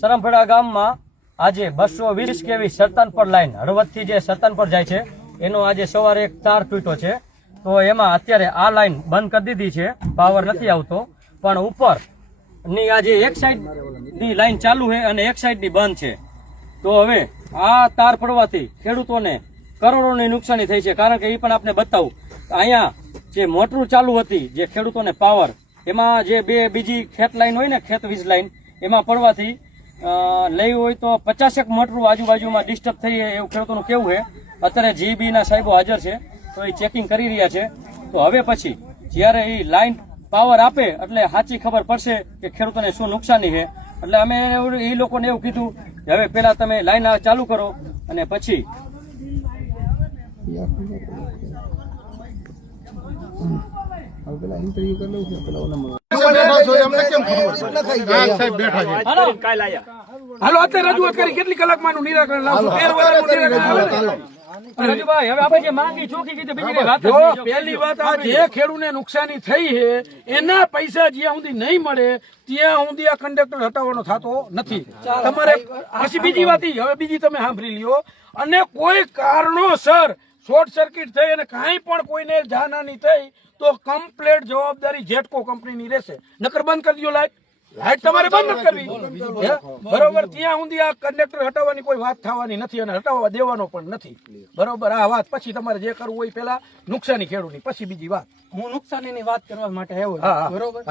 સરમફળા ગામમાં આજે 220 કેવી સરતાનપર લાઈન હળવદથી જે સરતાનપર જાય છે એનો આજે સવારે એક તાર તૂટ્યો છે. તો એમાં અત્યારે આ લાઈન બંધ કરી દીધી છે, પાવર નથી આવતો. પણ ઉપરની આજે એક સાઈડની લાઈન ચાલુ છે અને એક સાઈડની બંધ છે. તો હવે આ તાર પડવાથી ખેડૂતોને કરોડોની નુકસાની થઈ છે. કારણ કે એ પણ આપણે બતાવું, અહીંયા જે મોટરું ચાલુ હતી જે ખેડૂતોને પાવર, એમાં જે બીજી ખેત લાઈન હોય ને, ખેત વીજ લાઈન, એમાં પડવાથી લઈ હોય તો 50 મોટરું આજુબાજુમાં ડિસ્ટર્બ થઈ એવું ખેડૂતોનું કેવું છે. અત્યારે જીબીના સાહેબો હાજર છે તો એ ચેકિંગ કરી રહ્યા છે. તો હવે પછી જ્યારે એ લાઈન પાવર આપે એટલે સાચી ખબર પડશે કે ખેડૂતોને શું નુકસાની છે. એટલે અમે એ લોકોને એવું કીધું કે હવે પહેલા તમે લાઈન ચાલુ કરો અને પછી હાલો અત્યારે રજૂઆત કરી કેટલી કલાકમાં નિરાકરણ લાવશું? રાજુભાઈ, હવે આપણે જે માંગી ચોખી કીધી, બીજી કઈ વાત જ જો નહીં. પહેલી વાત આ જે ખેડૂતને નુકસાની થઈ છે એના પૈસા જ્યાં સુધી નહીં મળે ત્યાં સુધી આ કંડક્ટર હટાવવાનો થતો નથી. તમારે પછી બીજી વાત હવે બીજી તમે સાંભળી લ્યો, અને કોઈ કારણોસર શોર્ટ સર્કિટ થઈ અને કાંઈ પણ કોઈને જાનહાની થઈ તો કમ્પ્લેટ જવાબદારી જેટકો કંપનીની રહેશે. નકર બંધ કરી દો લાઈટ. લાઈટ તમારે બંધ કરવી, બરોબર? ત્યાં સુધી આ કંડક્ટર હટાવવાની કોઈ વાત થવાની નથી અને હટાવવા દેવાનો પણ નથી, બરોબર? આ વાત પછી તમારે જે કરવું હોય પેલા નુકસાની ખેડૂતની, પછી બીજી વાત. હું નુકસાનીની વાત કરવા માટે આવ્યો છું, બરોબર?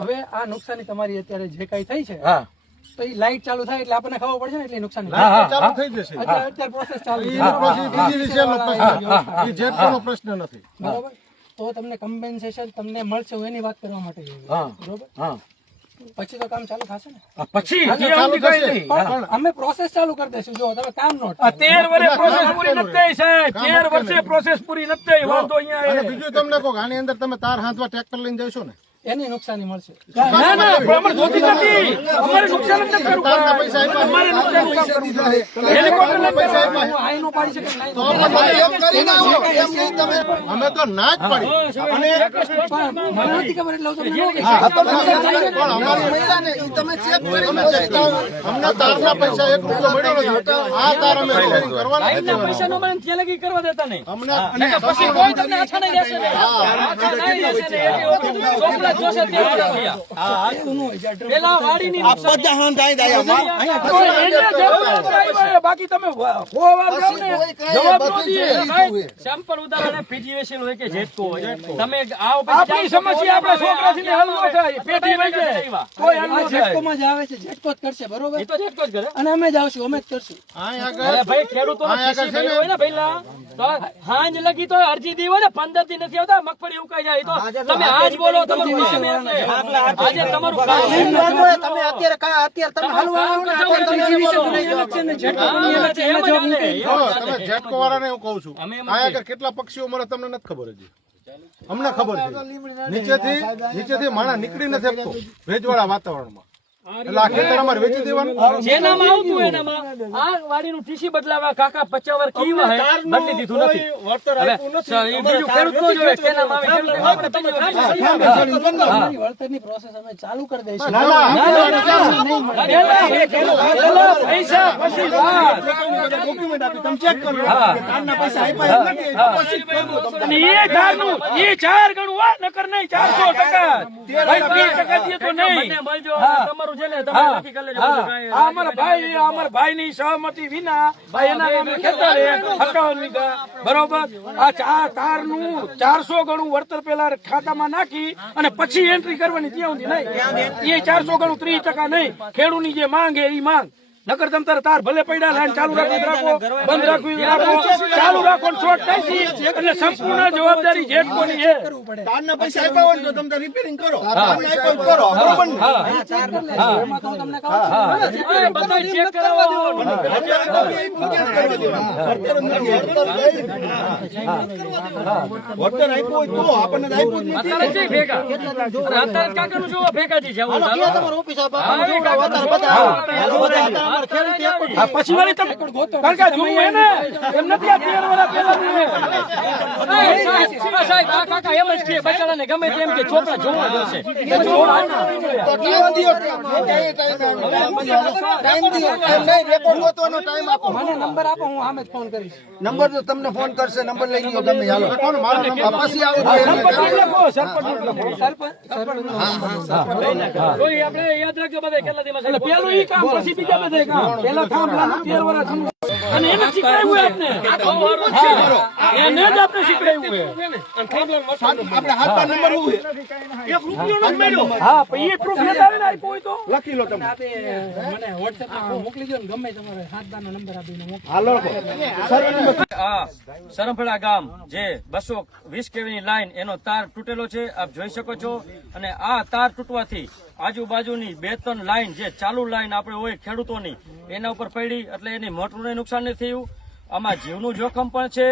હવે આ નુકસાની તમારી અત્યારે જે કઈ થઈ છે, તો એ લાઈટ ચાલુ થાય એટલે આપણને ખબર પડશે ને, એટલે નુકસાની ચાલુ થઈ જશે. અત્યારે પ્રોસેસ ચાલુ પ્રશ્ન નથી, બરોબર? તો તમને કમ્પેન્સેશન તમને મળશે એની વાત કરવા માટે, બરોબર? પછી તો કામ ચાલુ થશે ને. પછી પણ અમે પ્રોસેસ ચાલુ કરી દઈશું. જો તમે કામ નોટ 13 વર્ષે પ્રોસેસ પૂરી નથી થઈ સાહેબ, 13 વર્ષે પ્રોસેસ પૂરી નથી થઈ. વાંધો અહીંયા બીજું તમને કહો, આની અંદર તમે તાર હાંધવા ટ્રેક્ટર લઈને જશો ને, એની નુકસાની મળશે. ના ના અમારે જોતી નથી, અમારે નુકસાન જ નથી કરવું. પૈસા આપ્યા, અમારે નુકસાન હેલિકોપ્ટર પૈસા આપ્યા. આઈનો પાડી શકે નહીં. અમે તો ના જ પાડી. મને નથી ખબર એટલે હું તમને ન કહીશ. અમને તારના પૈસા 1 રૂપિયો મળ્યો નથી. આ તાર અમે રિપેરિંગ કરવાના લાઈનના પૈસા નો મને ત્યાં લગી કરવા દેતા નહીં. અમને પછી કોઈ તમને આછા નહીં દેશે ને. આછા નહીં દેશે ને. ચોપડા જોશે ત્યાં પેલા વાડીની બાકી તમે જવાબ ન દે. સેમ્પલ ઉદાહરણ પીજીવીસીએલ હોય કે જેટકો હોય, તમે આવો આપણી સમસ્યા આપણા છોકરાથી હલ ન થાય, પેટી વહી જાય કોઈ હલ ન થાય. જેટકોમાં જ આવે છે, જેટકો જ કરશે, બરોબર? એ તો જેટકો જ કરે. અને અમે જ આવશું, અમે જ કરશું. અરે ભાઈ, ખેડૂતોનો ખુશી ભર્યો હોય ને પહેલા તો હાંજ લગી તો અરજી દી હોય ને, 15 દી નથી આવતા, મગફળી ઉકાઈ જાય. તો તમે આજ બોલો, તમારું કામ એટલે આજે તમારું કામ તમે અત્યારે તમે હલવા આવો ને, તમે જેટકો વાળાને હું કહું છું, આ આગળ કેટલા પક્ષીઓ મરે તમને નથી ખબર હજી. અમને ખબર છે. નીચેથી માણસ નીકળી નથી શકતો ભેજવાળા વાતાવરણમાં. એટલે આ ખેતર અમારે વેચી દેવાનું. જેનામાં આવતું એનામાં આ વાડીનું ટીસી બદલાવા કાકા 50 વર્ષ કીવા હે, બદલી દીધું નથી. હવે બીજું ખેડૂત નો જોવે કેનામાં આવે, ખેડૂત આપણે તમે અમારી વળતરની પ્રોસેસ અમે ચાલુ કરી દઈશું. પૈસા પછી અને એ ધારનું એ 4 ગણું હોય, નકર નહીં 400%. ભાઈ 30% દે તો નહીં. મને મળજો, તમારું છે ને તમે નક્કી કરી લેજો. આ અમારા ભાઈની સહમતિ વિના એના નામે ખેતર 58 વીઘા, બરોબર? આ તારનું 400 ગણું વળતર પેલા ખાતામાં નાખી અને પછી એન્ટ્રી કરવાની, ત્યાં સુધી નહીં. એ 400 ગણું 30% નહીં. ખેડૂતની જે માંગ એ માંગ. નકર તમ તારે તાર ભલે પડ્યા, લાઈન ચાલુ રાખવી રાખો, બંધ રાખવી રાખો, ચાલુ રાખો, શોર્ટ થાય એટલે સંપૂર્ણ જવાબદારી જેટકોની છે. તારના પૈસા આપ્યા હોય તો તમે રિપેરિંગ કરો. એમાં તો હું તમને કહું છું, બધા ચેક કરાવો. વળતર આપ્યું હોય તો આપણને આપ્યું જ નથી. અત્યારે છે ભેગા, અત્યારે કાકાનું જોવો ભેગા થી જવું. તમારું ઓફિસ આપો, આપણે જોવડાવો, અત્યારે બધા હા, પછી વાળી તમે કારણ કે જોવું હે ને એમ નથી આ 13 વર્ષ પહેલાનું હે. સાહેબ આ કાકા એમ જ કે બચારાને ગમે તેમ કે છોકરા જોવા જશે મને નંબર આપો, હું આમ જ ફોન કરીશ. નંબર તો તમને ફોન કરશે, નંબર લઈ લ્યો ગમે હાલો. પછી આવો કોઈ આપણે યાદ રાખજો બધા કેટલા દિવસ એટલે પેલું ઈ કામ પછી બીજા બધા કામ. પેલા કામ પેલા 13 વર્ષ જૂનું. અને એને શીખવાડ્યું હે આપને. હા, એને જ આપણે શીખવાડ્યું હે. આપણે હાથમાં નંબર શું છે? હા, પણ ઈ proof લેતા આવે ને આ કોઈ તો લખી લો તમે. આપે મને વોટ્સએપમાં મોકલી દો ને, ગમે તમારે હાથદારનો નંબર આપીને મોકલો. હાલો આ સરમફળા ગામ જે 220 કેવીની લાઈન એનો તાર તૂટેલો છે આપ જોઈ શકો છો. અને આ તાર તૂટવાથી આજુબાજુની 2-3 લાઈન જે ચાલુ લાઈન આપણે હોય ખેડૂતોની એના ઉપર પડી એટલે એની મોટરને નુકસાન નથી થયું. આમાં જીવનું જોખમ પણ છે.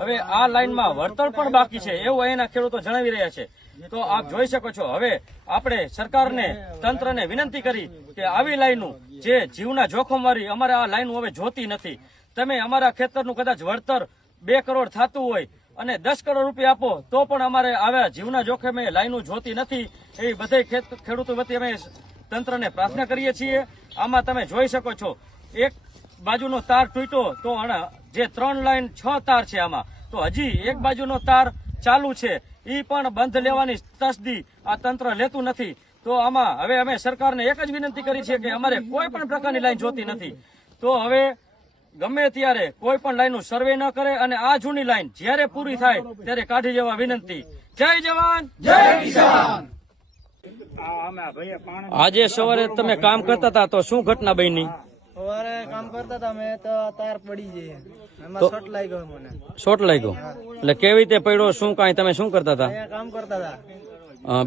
હવે આ લાઈનમાં વળતર પણ બાકી છે એવું અહીંના ખેડૂતો જણાવી રહ્યા છે. તો આપ જોઈ શકો છો. હવે આપણે સરકારને તંત્રને વિનંતી કરી કે આવી લાઈનો જે જીવના જોખમ વાળી અમારે આ લાઈનો હવે જોતી નથી. તમે અમારા ખેતરનું કદાચ વળતર 2 કરોડ થતું હોય અને 10 કરોડ રૂપિયા આપો તો પણ અમારે આવ્યા જીવના જોખમે લાઈનો જોતી નથી. એવી બધે ખેડૂતો વતી અમે તંત્રને પ્રાર્થના કરીએ છીએ. આમાં તમે જોઈ શકો છો એક બાજુનો તાર તૂટ્યો તો જે 3 લાઈન 6 તાર છે આમાં તો હજી એક બાજુનો તાર ચાલુ છે એ પણ બંધ લેવાની તસદી આ તંત્ર લેતું નથી. તો આમાં હવે અમે સરકારને એક જ વિનંતી કરી છે કે અમારે કોઈ પણ પ્રકારની લાઈન જોતી નથી. તો હવે ગમે ત્યારે કોઈ પણ લાઈનનું સર્વે ન કરે અને આ જૂની લાઈન જ્યારે પૂરી થાય ત્યારે કાઢી જવા વિનંતી. જય જવાન જય કિસાન. આજે સવારે તમે કામ કરતા હતા તો શું ઘટના બની? સવારે કામ કરતા હતા મેં તો તાર પડી ગઈ એમાં શોટ લાગ્યો મને. શોટ લાગ્યો એટલે કેવી રીતે પડ્યો? શું કાંઈ તમે શું કરતા હતા? અહીંયા કામ કરતા હતા.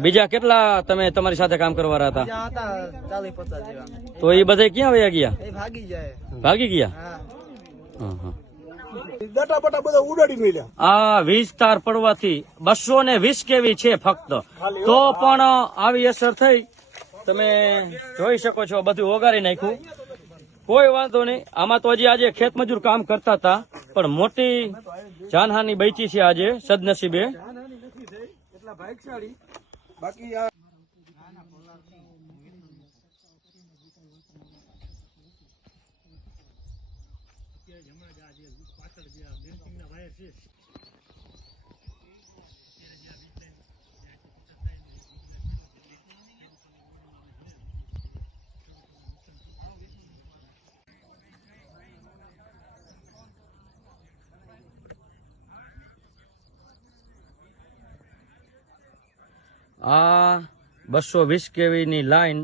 બીજા કેટલા તમે તમારી સાથે કામ કરવાના હતા? ત્યાં હતા 40-50 જેવા. તો એ બધા ક્યાં વયા ગયા? એ ભાગી જાય. ભાગી ગયા? હા. ડટા બટા બધા ઉડાડી મેલ્યા. આ 20 તાર પડવાથી 220 કેવી છે ફક્ત, તો પણ આવી અસર થઈ. તમે જોઈ શકો છો બધું ઓગાળી નાખ્યું. કોઈ વાંધો નહીં. આમાં તો હજી આજે ખેત મજૂર કામ કરતા હતા પણ મોટી જાનહાની બચી છે આજે સદનસીબે. બાકી આ 220 કેવીની લાઈન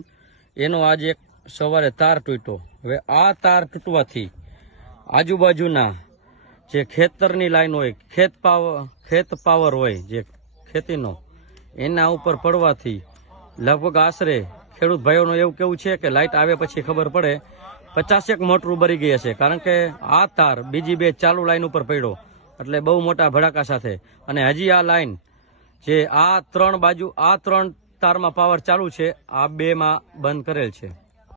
એનો આજે સવારે તાર તૂટ્યો. હવે આ તાર તૂટવાથી આજુબાજુના જે ખેતરની લાઈન હોય, ખેત પાવર હોય જે ખેતીનો, એના ઉપર પડવાથી લગભગ આશરે ખેડૂત ભાઈઓનું એવું કેવું છે કે લાઇટ આવે પછી ખબર પડે 50 મોટરું બળી ગઈ હશે. કારણ કે આ તાર બીજી 2 ચાલુ લાઈન ઉપર પડ્યો એટલે બહુ મોટા ભડાકા સાથે. અને હજી આ લાઈન જે આ 3 બાજુ આ 3 તારમાં પાવર ચાલુ છે, આ 2માં બંધ કરેલ છે.